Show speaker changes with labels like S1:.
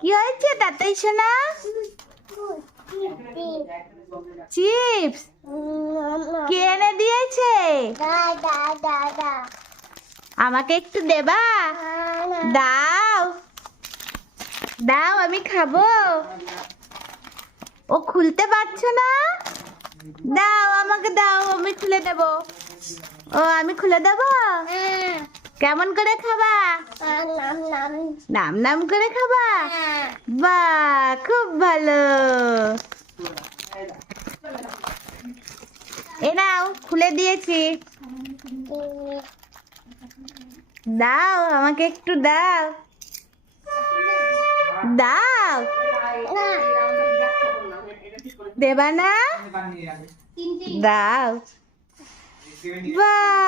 S1: কি হয়েছে তাতাই সোনা চিপস? কে এনে দিয়েছে? আমাকে একটু দেবা? দাও। দাও আমি খাব। ও খুলতে পারছ না? দাও আমাকে দাও আমি খুলে দেব। ও আমি খুলে দেব? কেমন করে খাবা? নাম নাম করে খাবা? বাহ খুব ভালো। এ নাও খুলে দিয়েছি। দাও আমাকে একটু দাও। দাও। দেবা না? দাও। বাহ